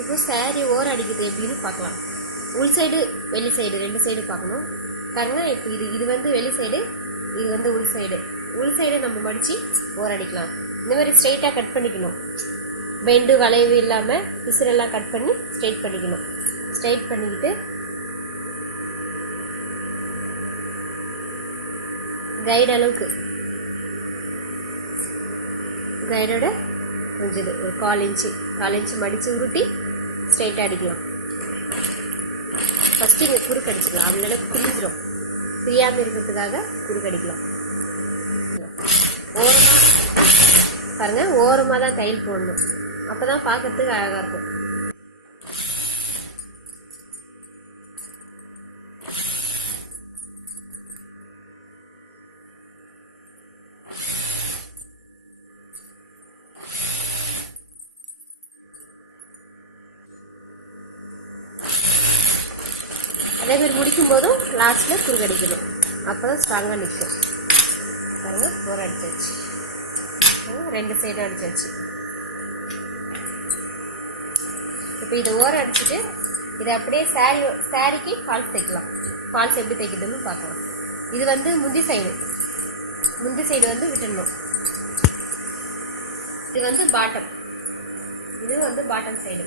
இப்போ சாரி ஓரம் அடிக்குது எப்படின்னு பார்க்கலாம். உள் சைடு வெளி சைடு ரெண்டு சைடு பார்க்கணும் பாருங்க. இப்போ இது வந்து வெளி சைடு, இது வந்து உள் சைடு. உள் சைடு நம்ம மடித்து ஓரம் அடிக்கலாம். இந்த மாதிரி ஸ்ட்ரெயிட்டாக கட் பண்ணிக்கணும். பெண்டு வளைவு இல்லாமல் பிசுரெல்லாம் கட் பண்ணி ஸ்ட்ரெயிட் பண்ணிக்கணும். ஸ்ட்ரெயிட் பண்ணிக்கிட்டு கைடு அளவுக்கு கைடோட கொஞ்சம் இது ஒரு 1/4 இன்ச்சு மடித்து உருட்டி ஸ்ட்ரெயிட்டாக அடிக்கலாம். ஃபஸ்ட்டு இங்கே குறுக்கு அடிச்சுக்கலாம். அதனால பிரிஞ்சிடும். பிரியாமல் இருக்கிறதுக்காக குறுக்கு அடிக்கலாம். ஓரமாக பாருங்கள், ஓரமாக தான் தையல் போடணும். அப்போ தான் பார்க்கறதுக்கு அழகாக இருக்கும். அதே மாதிரி முடிக்கும் போதும் லாஸ்ட்டில் குறுக்கு அடிக்கணும். அப்போ தான் ஸ்ட்ராங்காக நிற்கும். பாருங்கள், ஓரம் அடிச்சாச்சு. ரெண்டு சைடும் அடிச்சாச்சு. இப்போ இதை ஓரம் அடிச்சுட்டு இதை அப்படியே சாரிக்கு ஃபால்ஸ் தைக்கலாம். ஃபால்ஸ் எப்படி தைக்கிறதுன்னு பார்க்கலாம். இது வந்து முந்தி சைடு வந்து விட்டுடணும். இது வந்து பாட்டம், இது வந்து பாட்டம் சைடு.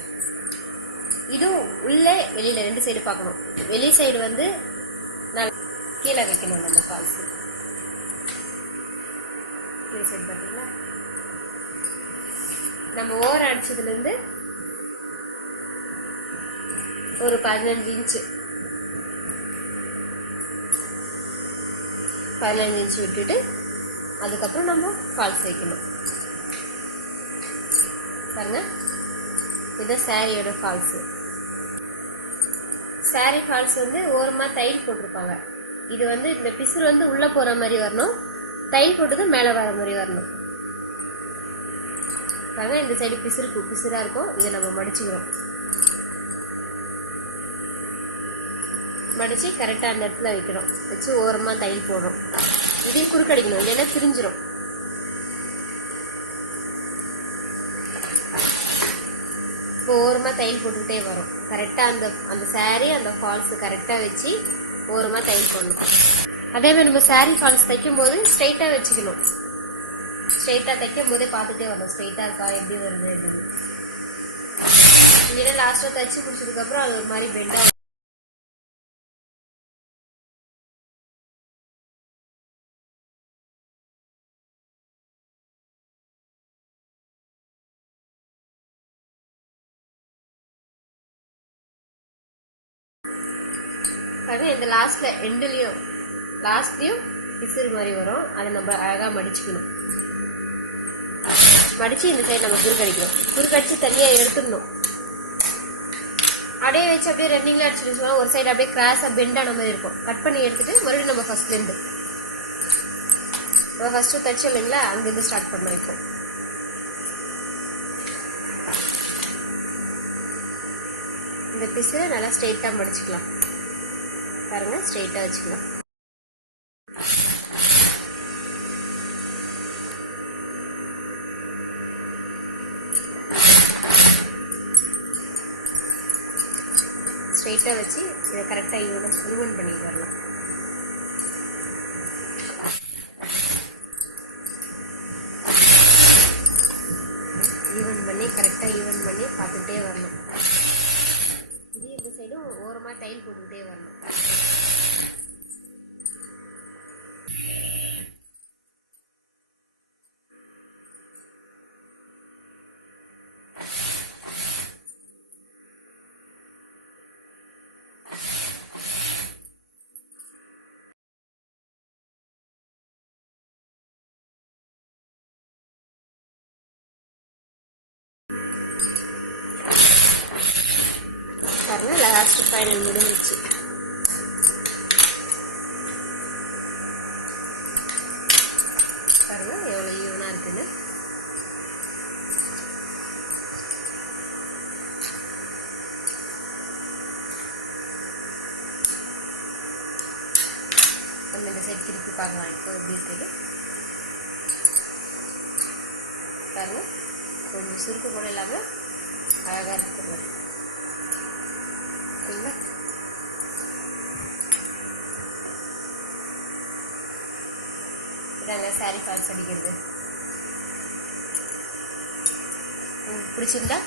இதுவும் உள்ளே வெளியில் ரெண்டு சைடு பார்க்கணும். வெளி சைடு வந்து நான் கீழே வைக்கணும். நம்ம ஃபால்ஸ் கீழே சைடு பார்த்தீங்களா? நம்ம ஓரம் அடிச்சதுலேருந்து ஒரு 15 இன்ச்சு விட்டுட்டு அதுக்கப்புறம் நம்ம ஃபால்ஸ் வைக்கணும். பாருங்க, இதுதான் சாரியோட ஃபால்ஸு. சாரி ஃபால்ஸ் வந்து ஓரமாக தையல் போட்டிருப்பாங்க. இது வந்து இந்த பிசுறு வந்து உள்ளே போகிற மாதிரி வரணும். தையல் போட்டது மேலே வர மாதிரி வரணும். பாருங்க, இந்த சைடு பிசுறாக இருக்கும். இதை நம்ம மடிச்சுக்கிறோம். மடித்து கரெக்டாக அந்த இடத்துல வைக்கிறோம். வச்சு ஓரமாக தையல் போடுறோம். இதையும் குறுக்கடிக்கணும், இல்லைன்னா பிரிஞ்சிடும். இப்போ ஓரமாக தையல் போட்டுக்கிட்டே வரும். கரெக்டாக அந்த சாரீ அந்த ஃபால்ஸு கரெக்டாக வச்சு ஓரமாக தையல் போடணும். அதே மாதிரி நம்ம சாரீ ஃபால்ஸ் தைக்கும் போது ஸ்ட்ரைட்டாக வச்சுக்கணும். ஸ்ட்ரைட்டாக தைக்கும் போதே பார்த்துட்டே வரணும். ஸ்ட்ரைட்டாக இருக்கா, எப்படி வருது அப்படின்னு. இல்லைன்னா லாஸ்ட்டாக தைச்சி பிடிச்சதுக்கப்புறம் அது ஒரு மாதிரி பெண்டாக. பாருங்க, இந்த லாஸ்ட்லயும் பிசுறு மாதிரி வரும். அதை நம்ம அழகாக மடிச்சுக்கணும். மடித்து இந்த சைடு நம்ம குறுக்கடிக்கணும். குறுக்கடிச்சு தனியாக எடுத்துடணும். அப்படியே வச்சு அப்படியே ரன்னிங்கில் அடிச்சுட்டு ஒரு சைடு அப்படியே கிராஸாக பெண்டான மாதிரி இருக்கும். கட் பண்ணி எடுத்துட்டு மறுபடியும் நம்ம ஃபர்ஸ்ட்லேருந்து நம்ம ஃபர்ஸ்ட்டு தைச்சோம் இல்லைங்களா, அங்கேருந்து ஸ்டார்ட் பண்ண வைப்போம். இந்த பிசுரை நல்லா ஸ்ட்ரெயிட்டாக மடிச்சுக்கலாம். பாருங்க, ஸ்ட்ரெயிட்டாக வச்சுக்கலாம். ஸ்ட்ரெயிட்டாக வச்சு இதை கரெக்டாக ஈவன் பண்ணிட்டு வரலாம். கரெக்டாக ஈவன் பண்ணி பார்த்துக்கிட்டே வரணும். இது இந்த சைடும் ஓரமாக டைல் போட்டுக்கிட்டே வரணும். பாருங்க, லாஸ்ட் ஃபைனல் முடிஞ்சிச்சு. பாருங்க எவ்வளோ ஈவனாக இருக்குன்னு. நம்ம இந்த சைட் திருப்பி பார்க்கலாம் இப்போ எப்படி இருக்குது. பாருங்க, கொஞ்சம் சுருக்கு கூட இல்லாமல் அழகாக இருக்குது. பார்க்கலாம். சரிங்களா? இதாங்க சாரீ ஃபால்ஸ் அடிக்கிறது. உங்களுக்கு பிடிச்சிருந்தா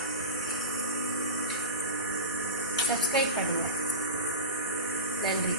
சப்ஸ்கிரைப் பண்ணுங்கள். நன்றி.